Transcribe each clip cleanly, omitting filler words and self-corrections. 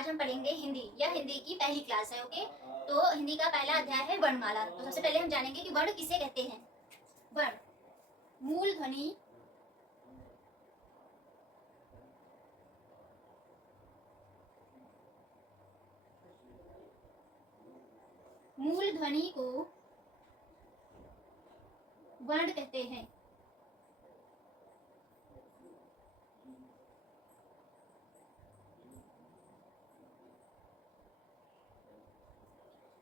आज हम पढ़ेंगे हिंदी। यह हिंदी की पहली क्लास है। ओके, तो हिंदी का पहला अध्याय है वर्णमाला। तो सबसे पहले हम जानेंगे कि वर्ण किसे कहते हैं। वर्ण मूल ध्वनि, मूल ध्वनि को वर्ण कहते हैं।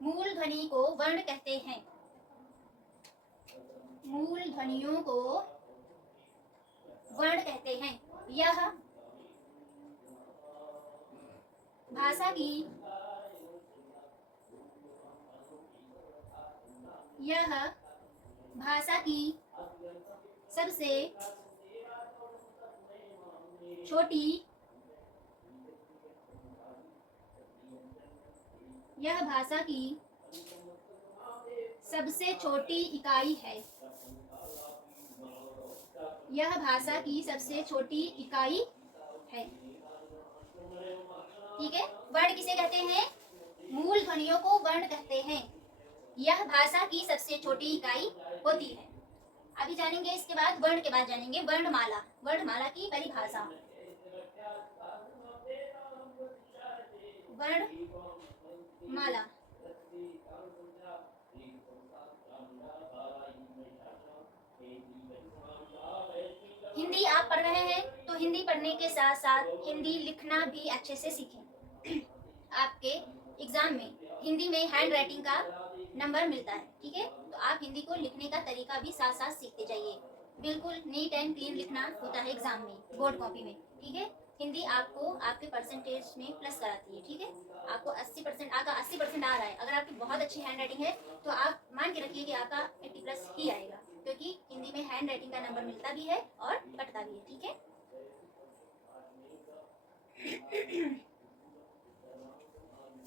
मूल ध्वनि को वर्ण कहते हैं। मूल ध्वनियों को वर्ण कहते हैं। यह भाषा की सबसे छोटी इकाई है। यह भाषा की सबसे छोटी इकाई है। ठीक है, वर्ण किसे कहते हैं? मूल ध्वनियों को वर्ण कहते हैं। यह भाषा की सबसे छोटी इकाई होती है। अभी जानेंगे, इसके बाद वर्ण के बाद जानेंगे वर्णमाला। वर्णमाला की परिभाषा। वर्णमाला हिंदी आप पढ़ रहे हैं तो हिंदी पढ़ने के साथ साथ हिंदी लिखना भी अच्छे से सीखें। आपके एग्जाम में हिंदी में हैंड राइटिंग का नंबर मिलता है। ठीक है, तो आप हिंदी को लिखने का तरीका भी साथ साथ सीखते जाइए। बिल्कुल नीट एंड क्लीन लिखना होता है एग्जाम में, बोर्ड कॉपी में। ठीक है, हिंदी आपको आपके परसेंटेज में प्लस कराती है। ठीक है, आपको 80% आपका 80% आ रहा है। अगर आपकी बहुत अच्छी हैंड राइटिंग है तो आप मान के रखिए कि आपका 80+ ही आएगा, क्योंकि हिंदी में हैंड राइटिंग का नंबर मिलता भी है और कटता भी है। ठीक है,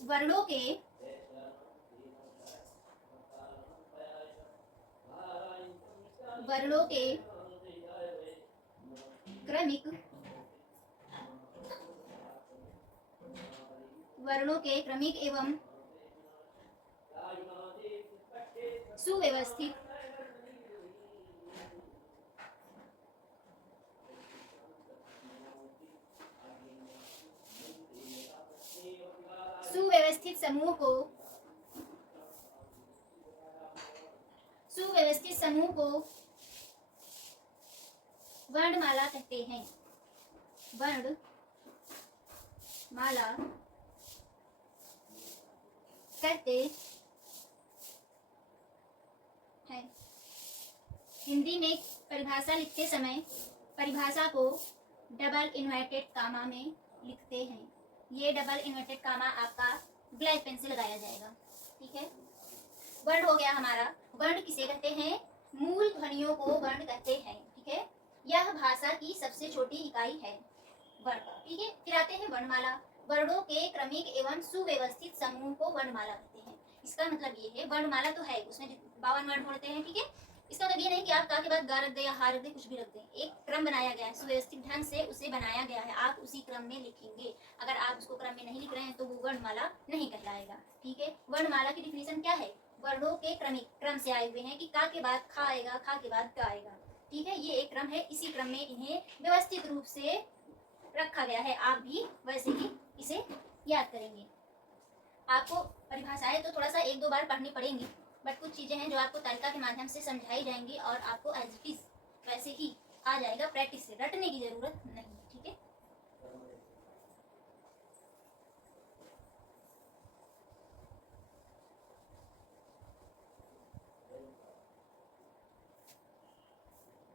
वर्णों के क्रमिक एवं सुव्यवस्थित समूह को वर्णमाला कहते हैं। वर्णमाला कहते हैं। हिंदी में परिभाषा लिखते समय परिभाषा को डबल इन्वर्टेड कामा में लिखते हैं। ये डबल इन्वर्टेड कामा आपका ब्लैक पेन से लगाया जाएगा। ठीक है, वर्ण हो गया हमारा। वर्ण किसे कहते हैं? मूल ध्वनियों को वर्ण कहते हैं। ठीक है, यह भाषा की सबसे छोटी इकाई है, वर्ण। ठीक है, फिर आते हैं वर्णमाला। वर्णों के क्रमिक एवं सुव्यवस्थित समूह को वर्णमाला कहते हैं। इसका मतलब ये है, वर्णमाला तो है, उसमें 52 वर्ण होते हैं। ठीक है, इसका मतलब ये नहीं कि आप का के बाद गा रख दे या हा रख दे, कुछ भी रख दे। एक क्रम बनाया गया है, सुव्यवस्थित ढंग से उसे बनाया गया है। आप उसी क्रम में लिखेंगे। अगर आप उसको क्रम में नहीं लिख रहे हैं तो वो वर्णमाला नहीं कहलाएगा। ठीक है, वर्णमाला की डिफिनेशन क्या है? वर्णों के क्रमिक, क्रम से आए हुए हैं कि का के बाद खा आएगा, खा के बाद का आएगा। ठीक है, ये एक क्रम है। इसी क्रम में इन्हें व्यवस्थित रूप से रखा गया है। आप भी वैसे ही इसे याद करेंगे। आपको परिभाषाएं तो थोड़ा सा 1-2 बार पढ़नी पड़ेंगी, बट कुछ चीजें हैं जो आपको तालिका के माध्यम से समझाई जाएंगी और आपको एज इट इज वैसे ही आ जाएगा। प्रैक्टिस से, रटने की जरूरत नहीं। ठीक है,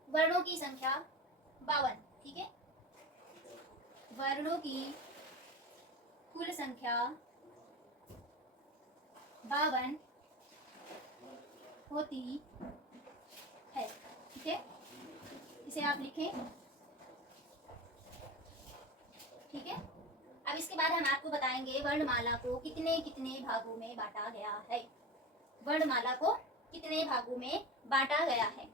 वर्णों की संख्या 52। ठीक है, वर्णों की कुल संख्या 52 होती है। ठीक है, इसे आप लिखें। ठीक है, अब इसके बाद हम आपको बताएंगे वर्णमाला को कितने कितने भागों में बांटा गया है। वर्णमाला को कितने भागों में बांटा गया है?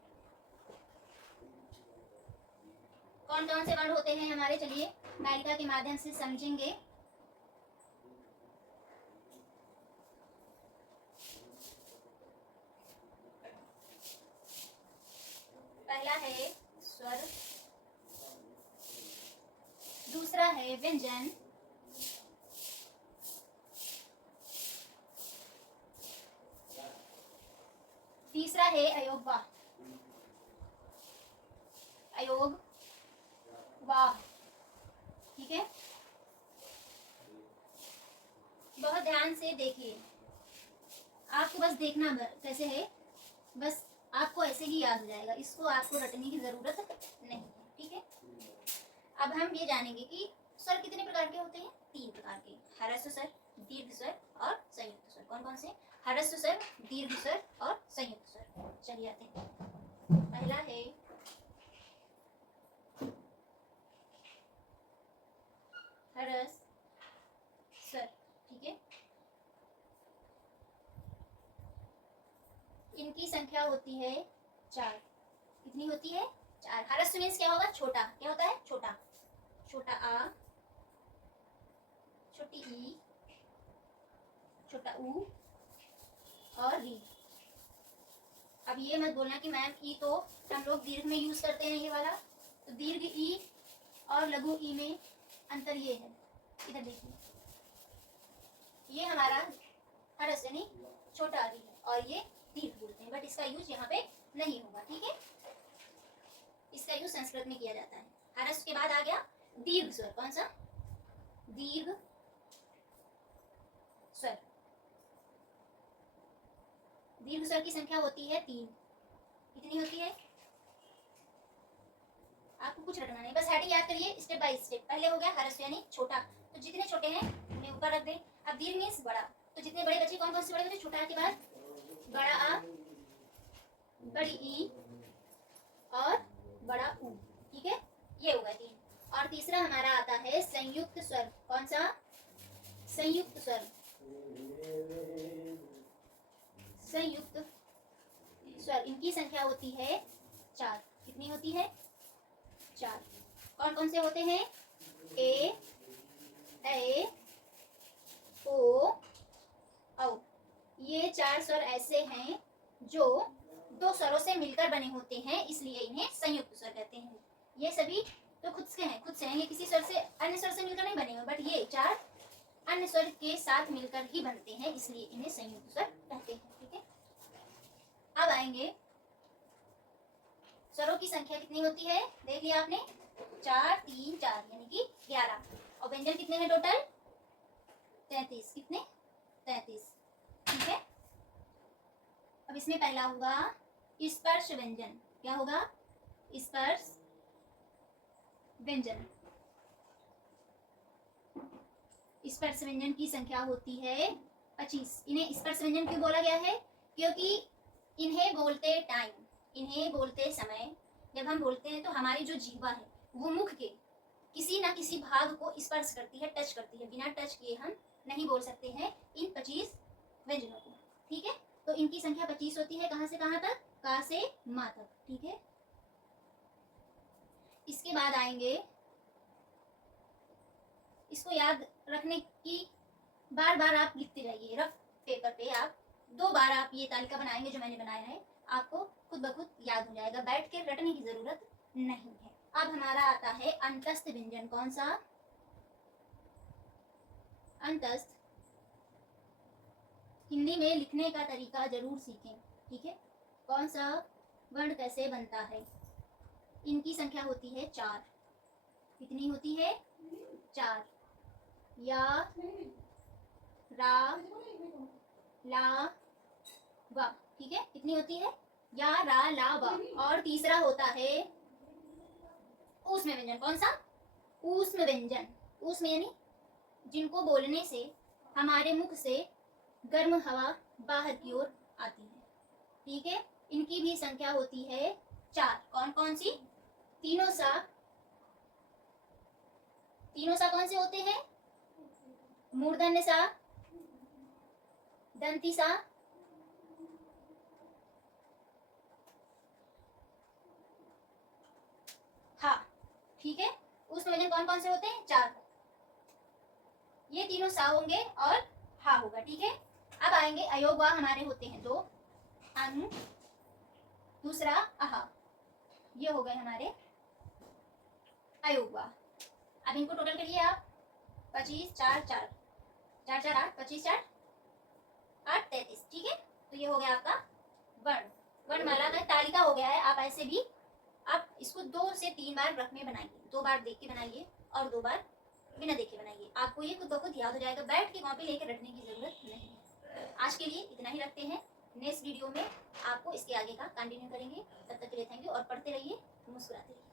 कौन कौन से वर्ण होते हैं हमारे, चलिए तालिका के माध्यम से समझेंगे। है व्यंजन, तीसरा है अयोग वाह, अयोग वाह। ठीक है, बहुत ध्यान से देखिए, आपको बस देखना कैसे है, बस आपको ऐसे ही याद हो जाएगा, इसको आपको रटने की जरूरत नहीं है। ठीक है, अब हम ये जानेंगे कि स्वर कितने प्रकार के होते हैं। 3 प्रकार के, ह्रस्व स्वर, दीर्घ स्वर और संयुक्त स्वर। कौन कौन से? ह्रस्व स्वर, दीर्घ स्वर और संयुक्त स्वर। चलिए आते हैं, पहला है ह्रस्व स्वर। ठीक है, इनकी संख्या होती है 4। कितनी होती है? 4। ह्रस्व मीन्स क्या होगा? छोटा। क्या होता है? छोटा। छोटा आ, छोटी ई, छोटा ऊ और री। अब ये मत बोलना कि मैम ई तो हम लोग दीर्घ में यूज करते हैं, ये वाला। तो दीर्घ ई और लघु ई में अंतर ये है, इधर देखिए, ये हमारा ह्रस्व यानी छोटा री है और ये दीर्घ बोलते हैं, बट इसका यूज यहाँ पे नहीं होगा। ठीक है, इसका यूज संस्कृत में किया जाता है। ह्रस्व के बाद आ गया दीर्घ स्वर। कौन सा? दीर्घ स्वर। दीर्घ स्वर की संख्या होती है 3। कितनी होती है? आपको कुछ रटना नहीं, बस हेडिंग याद करिए स्टेप बाय स्टेप। पहले हो गया ह्रस्व यानी छोटा, तो जितने छोटे हैं उन्हें ऊपर रख दें। अब दीर्घ मीन्स बड़ा, तो जितने बड़े बच्चे, कौन कौन से बड़े बच्चे? छोटा के बाद बड़ा आ, बड़ी ई और बड़ा ऊ। ठीक है, ये होगा 3। और तीसरा हमारा आता है संयुक्त स्वर। कौन सा? संयुक्त स्वर। संयुक्त स्वर, इनकी संख्या होती है 4। कितनी होती है? 4। कौन कौन से होते हैं? ए, ओ, औ। ये 4 स्वर ऐसे हैं जो 2 स्वरों से मिलकर बने होते हैं, इसलिए इन्हें संयुक्त स्वर कहते हैं। ये सभी तो खुद से हैं, ये किसी स्वर से, अन्य स्वर से मिलकर नहीं बने हुए, बट ये 4 अन्य स्वर के साथ मिलकर ही बनते हैं, इसलिए इन्हें संयुक्त स्वर कहते हैं। ठीक है, अब आएंगे स्वरों की संख्या कितनी होती है, देख लिया आपने, 4 3 4 यानी कि 11। और व्यंजन कितने हैं टोटल? 33। कितने? 33। ठीक है, अब इसमें पहला होगा स्पर्श व्यंजन। क्या होगा? स्पर्श व्यंजन। स्पर्श व्यंजन की संख्या होती है 25। इन्हें स्पर्श व्यंजन क्यों बोला गया है? क्योंकि इन्हें बोलते टाइम, इन्हें बोलते समय जब हम बोलते हैं तो हमारी जो जीवा है वो मुख के किसी ना किसी भाग को स्पर्श करती है, टच करती है। बिना टच किए हम नहीं बोल सकते हैं इन 25 व्यंजनों को। ठीक है, तो इनकी संख्या 25 होती है। कहाँ से कहाँ तक? का से मा तक। ठीक है, इसके बाद आएंगे, इसको याद रखने की बार बार आप लिखते जाइए रफ पेपर पे। आप 2 बार आप ये तालिका बनाएंगे जो मैंने बनाया है, आपको खुद ब खुद याद हो जाएगा, बैठ के रटने की जरूरत नहीं है। अब हमारा आता है अंतस्थ व्यंजन। कौन सा? अंतस्थ। हिंदी में लिखने का तरीका जरूर सीखें। ठीक है, कौन सा वर्ण कैसे बनता है। इनकी संख्या होती है 4। कितनी होती है? 4। या, रा, ला, वा। ठीक है, कितनी होती है? या, रा, ला, वा। और तीसरा होता है ऊष्म व्यंजन। कौन सा? ऊष्म व्यंजन। ऊष्म यानी जिनको बोलने से हमारे मुख से गर्म हवा बाहर की ओर आती है। ठीक है, इनकी भी संख्या होती है 4। कौन कौन सी? तीनों सा। तीनों सा कौन से होते हैं? मूर्धन्य सा, दंती सा, हा। ठीक है, ऊष्म व्यंजन कौन कौन से होते हैं? 4। ये तीनों सा होंगे और हा होगा। ठीक है, अब आएंगे अयोग वा। हमारे होते हैं 2, अंग, दूसरा आहा। ये हो गए हमारे अयोग वा। अब इनको टोटल करिए आप। 25 4 4 4 4 8, 25 4 8 33। ठीक है, तो ये हो गया आपका वर्ण वर्णमाला का तालिका हो गया है। आप ऐसे भी आप इसको 2 से 3 बार रफ में बनाइए, 2 बार देख के बनाइए और 2 बार बिना देखे बनाइए। आपको ये खुद ब खुद याद हो जाएगा, बैठ के कॉपी लेके रटने की जरूरत नहीं। आज के लिए इतना ही रखते हैं। नेक्स्ट वीडियो में आपको इसके आगे का कंटिन्यू करेंगे। तब तक के लिए थैंक यू और पढ़ते रहिए, मुस्कुराते रहिए।